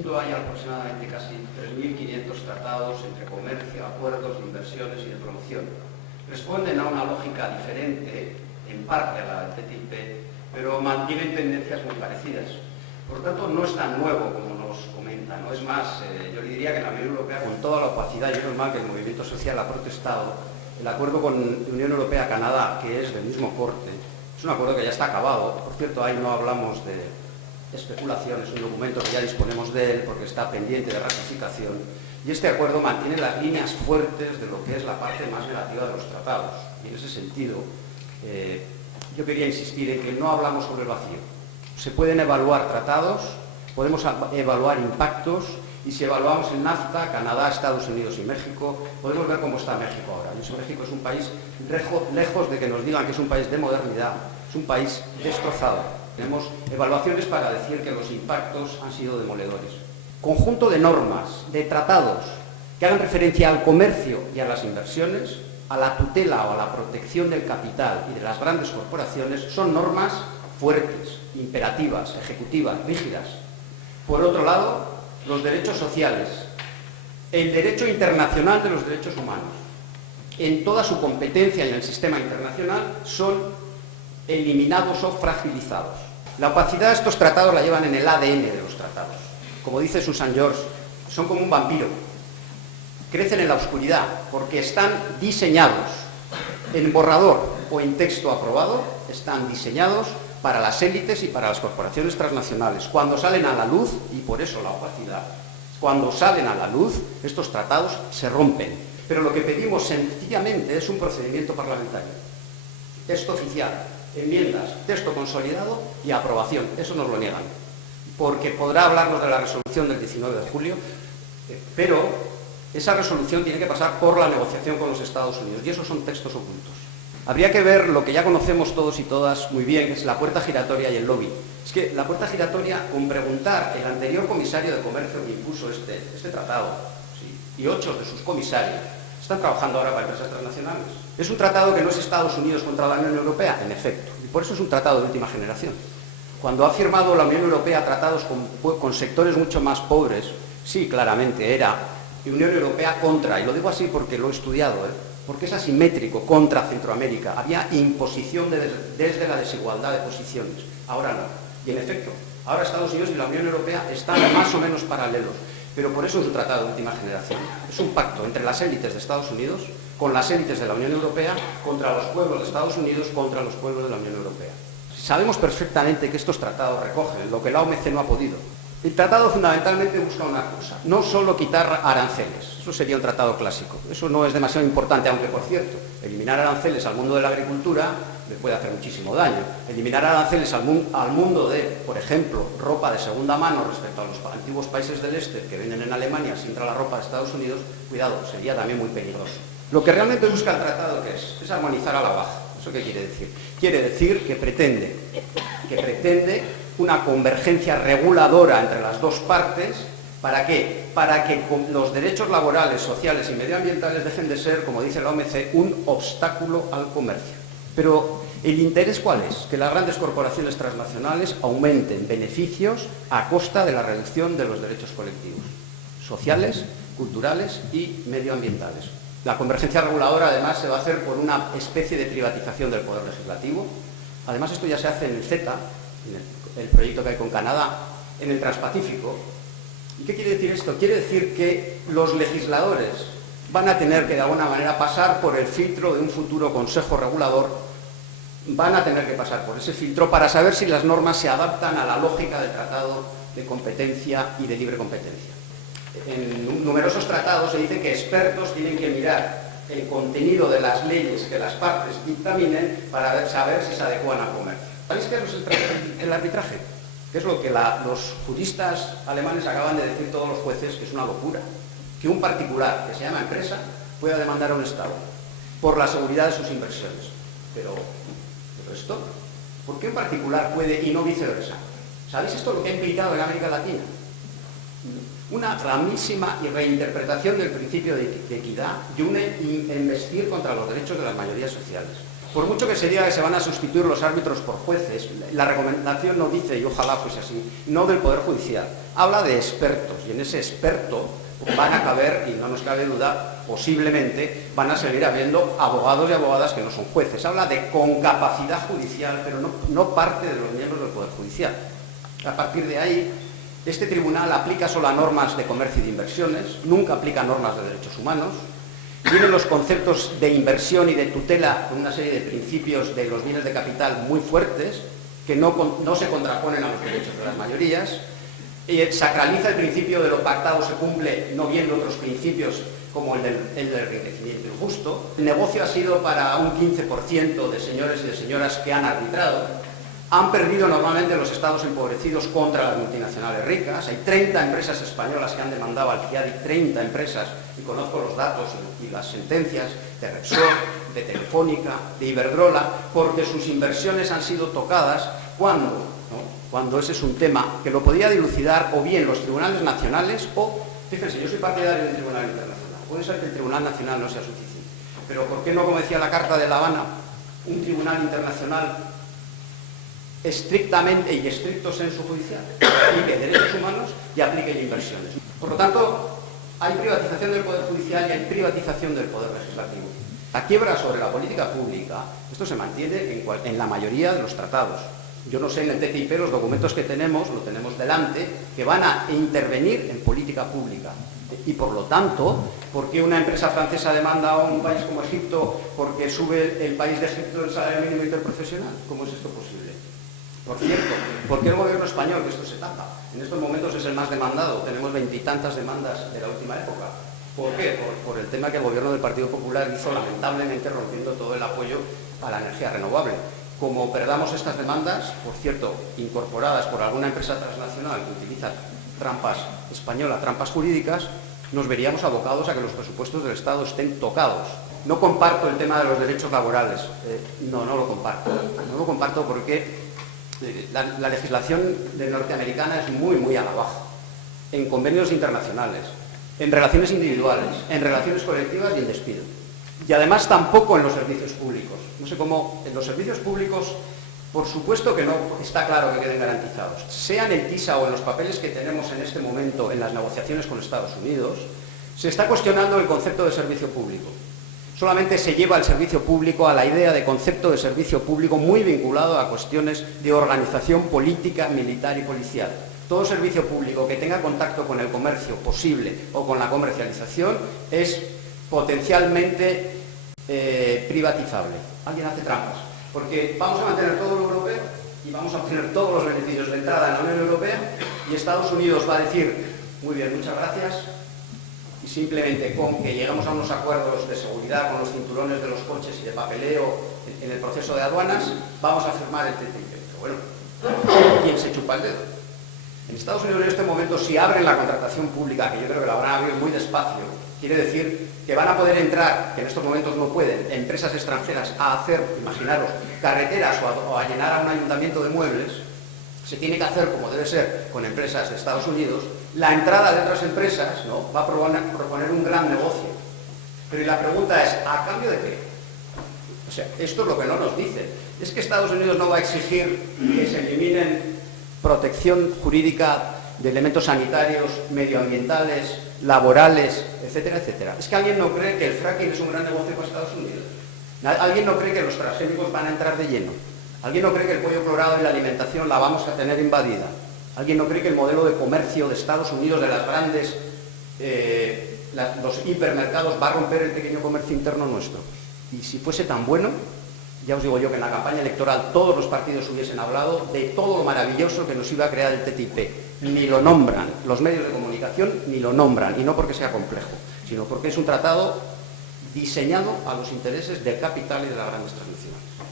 Hay aproximadamente casi 3.500 tratados entre comercio, acuerdos de inversiones y de promoción. Responden a una lógica diferente, en parte a la del TTIP, pero mantienen tendencias muy parecidas. Por lo tanto, no es tan nuevo como nos comentan, ¿no? Es más, yo le diría que en la Unión Europea, con toda la opacidad, y es normal que el movimiento social ha protestado, el acuerdo con Unión Europea-Canadá, que es del mismo corte, es un acuerdo que ya está acabado. Por cierto, ahí no hablamos de especulación, es un documento que ya disponemos de él porque está pendiente de ratificación, y este acuerdo mantiene las líneas fuertes de lo que es la parte más negativa de los tratados. Y en ese sentido, yo quería insistir en que no hablamos sobre el vacío. Se pueden evaluar tratados, podemos evaluar impactos, y si evaluamos el NAFTA, Canadá, Estados Unidos y México, podemos ver cómo está México ahora. México es un país, lejos de que nos digan que es un país de modernidad, es un país destrozado. Tenemos evaluaciones para decir que los impactos han sido demoledores. Conjunto de normas, de tratados, que hagan referencia al comercio y a las inversiones, a la tutela o a la protección del capital y de las grandes corporaciones, son normas fuertes, imperativas, ejecutivas, rígidas. Por otro lado, los derechos sociales, el derecho internacional de los derechos humanos, en toda su competencia en el sistema internacional, son eliminados o fragilizados. La opacidad de estos tratados la llevan en el ADN de los tratados. Como dice Susan George, son como un vampiro. Crecen en la oscuridad porque están diseñados en borrador o en texto aprobado, están diseñados para las élites y para las corporaciones transnacionales. Cuando salen a la luz, y por eso la opacidad, cuando salen a la luz, estos tratados se rompen. Pero lo que pedimos sencillamente es un procedimiento parlamentario. Texto oficial, enmiendas, texto consolidado y aprobación. Eso nos lo niegan. Porque podrá hablarnos de la resolución del 19 de julio, pero esa resolución tiene que pasar por la negociación con los Estados Unidos, y esos son textos ocultos. Habría que ver lo que ya conocemos todos y todas muy bien, que es la puerta giratoria y el lobby. Es que la puerta giratoria, con preguntar, el anterior comisario de Comercio que impuso este tratado, sí, y 8 de sus comisarios, están trabajando ahora para empresas transnacionales. Es un tratado que no es Estados Unidos contra la Unión Europea, en efecto, y por eso es un tratado de última generación. Cuando ha firmado la Unión Europea tratados con sectores mucho más pobres, sí, claramente era Unión Europea contra, y lo digo así porque lo he estudiado, porque es asimétrico, contra Centroamérica. Había imposición desde la desigualdad de posiciones. Ahora no. Y en efecto, ahora Estados Unidos y la Unión Europea están más o menos paralelos. Pero por eso es un tratado de última generación. Es un pacto entre las élites de Estados Unidos con las élites de la Unión Europea contra los pueblos de Estados Unidos contra los pueblos de la Unión Europea. Sabemos perfectamente que estos tratados recogen lo que la OMC no ha podido. El tratado fundamentalmente busca una cosa, no solo quitar aranceles, eso sería un tratado clásico, eso no es demasiado importante, aunque por cierto, eliminar aranceles al mundo de la agricultura le puede hacer muchísimo daño. Eliminar aranceles al mundo de, por ejemplo, ropa de segunda mano respecto a los antiguos países del este que venden en Alemania si entra la ropa de Estados Unidos, cuidado, sería también muy peligroso. Lo que realmente busca el tratado, ¿qué es? Es armonizar a la baja. ¿Eso qué quiere decir? Quiere decir que pretende una convergencia reguladora entre las dos partes. ¿Para qué? Para que los derechos laborales, sociales y medioambientales dejen de ser, como dice la OMC, un obstáculo al comercio. Pero ¿el interés cuál es? Que las grandes corporaciones transnacionales aumenten beneficios a costa de la reducción de los derechos colectivos, sociales, culturales y medioambientales. La convergencia reguladora, además, se va a hacer por una especie de privatización del poder legislativo. Además, esto ya se hace en el CETA, en el proyecto que hay con Canadá, en el Transpacífico. ¿Y qué quiere decir esto? Quiere decir que los legisladores van a tener que, de alguna manera, pasar por el filtro de un futuro Consejo Regulador, van a tener que pasar por ese filtro para saber si las normas se adaptan a la lógica del Tratado de Competencia y de Libre Competencia. En numerosos tratados se dice que expertos tienen que mirar el contenido de las leyes que las partes dictaminen para saber si se adecuan al comercio. ¿Sabéis qué es el arbitraje? Que es lo que los juristas alemanes acaban de decir todos los jueces, que es una locura. Que un particular, que se llama empresa, pueda demandar a un Estado por la seguridad de sus inversiones. Pero esto, ¿por qué un particular puede y no viceversa? ¿Sabéis esto lo que ha implicado en América Latina? Una ramísima reinterpretación del principio de equidad y un embestir contra los derechos de las mayorías sociales. Por mucho que se diga que se van a sustituir los árbitros por jueces, la recomendación no dice, y ojalá fuese así, no del Poder Judicial, habla de expertos, y en ese experto van a caber, y no nos cabe duda, posiblemente van a seguir habiendo abogados y abogadas que no son jueces. Habla de con capacidad judicial, pero no parte de los miembros del Poder Judicial. A partir de ahí, este tribunal aplica solo normas de comercio y de inversiones, nunca aplica normas de derechos humanos. Tienen los conceptos de inversión y de tutela con una serie de principios de los bienes de capital muy fuertes, que no se contraponen a los derechos de las mayorías. Sacraliza el principio de lo pactado se cumple, no viendo otros principios como el del enriquecimiento injusto. El negocio ha sido para un 15% de señores y de señoras que han arbitrado. Han perdido normalmente los estados empobrecidos contra las multinacionales ricas. Hay 30 empresas españolas que han demandado al FIADI, 30 empresas, y conozco los datos y las sentencias de Repsol, de Telefónica, de Iberdrola, porque sus inversiones han sido tocadas cuando ese es un tema que lo podía dilucidar o bien los tribunales nacionales o, fíjense, yo soy partidario del Tribunal Internacional. Puede ser que el Tribunal Nacional no sea suficiente, pero ¿por qué no, como decía la Carta de La Habana, un Tribunal Internacional estrictamente y estricto sensu judicial, aplique derechos humanos y aplique inversiones? Por lo tanto, hay privatización del Poder Judicial y hay privatización del Poder Legislativo. La quiebra sobre la política pública, esto se mantiene en la mayoría de los tratados. Yo no sé en el TTIP los documentos que tenemos, lo tenemos delante, que van a intervenir en política pública. Y por lo tanto, ¿por qué una empresa francesa demanda a un país como Egipto porque sube el país de Egipto el salario mínimo interprofesional? ¿Cómo es esto posible? Por cierto, ¿por qué el gobierno español, que esto se tapa? En estos momentos es el más demandado, tenemos 20 y tantas demandas de la última época. ¿Por qué? Por el tema que el gobierno del Partido Popular hizo, lamentablemente rompiendo todo el apoyo a la energía renovable. Como perdamos estas demandas, por cierto, incorporadas por alguna empresa transnacional que utiliza trampas españolas, trampas jurídicas, nos veríamos abocados a que los presupuestos del Estado estén tocados. No comparto el tema de los derechos laborales, no lo comparto. No lo comparto porque la legislación norteamericana es muy a la baja, en convenios internacionales, en relaciones individuales, en relaciones colectivas y en despido. Y además tampoco en los servicios públicos. No sé cómo en los servicios públicos, por supuesto que no está claro que queden garantizados. Sea en el TISA o en los papeles que tenemos en este momento en las negociaciones con Estados Unidos, se está cuestionando el concepto de servicio público. Solamente se lleva el servicio público a la idea de concepto de servicio público muy vinculado a cuestiones de organización política, militar y policial. Todo servicio público que tenga contacto con el comercio posible o con la comercialización es potencialmente privatizable. Alguien hace trampas, porque vamos a mantener todo lo europeo y vamos a obtener todos los beneficios de entrada en la Unión Europea y Estados Unidos va a decir, muy bien, muchas gracias, y simplemente con que llegamos a unos acuerdos de seguridad con los cinturones de los coches y de papeleo en el proceso de aduanas, vamos a firmar el TTIP. Pero bueno, ¿quién se chupa el dedo? En Estados Unidos en este momento, si abren la contratación pública, que yo creo que la van a abrir muy despacio, quiere decir que van a poder entrar, que en estos momentos no pueden, empresas extranjeras a hacer, imaginaros, carreteras o a llenar a un ayuntamiento de muebles. Se tiene que hacer, como debe ser, con empresas de Estados Unidos. La entrada de otras empresas, ¿no?, va a proponer un gran negocio. Pero y la pregunta es, ¿a cambio de qué? O sea, esto es lo que no nos dicen. Es que Estados Unidos no va a exigir que se eliminen protección jurídica de elementos sanitarios, medioambientales, laborales, etcétera, etcétera. Es que alguien no cree que el fracking es un gran negocio para Estados Unidos. Alguien no cree que los transgénicos van a entrar de lleno. Alguien no cree que el pollo clorado y la alimentación la vamos a tener invadida. Alguien no cree que el modelo de comercio de Estados Unidos, de las grandes, los hipermercados, va a romper el pequeño comercio interno nuestro. Y si fuese tan bueno, ya os digo yo que en la campaña electoral todos los partidos hubiesen hablado de todo lo maravilloso que nos iba a crear el TTIP. Ni lo nombran, los medios de comunicación ni lo nombran, y no porque sea complejo, sino porque es un tratado diseñado a los intereses del capital y de las grandes transnacionales.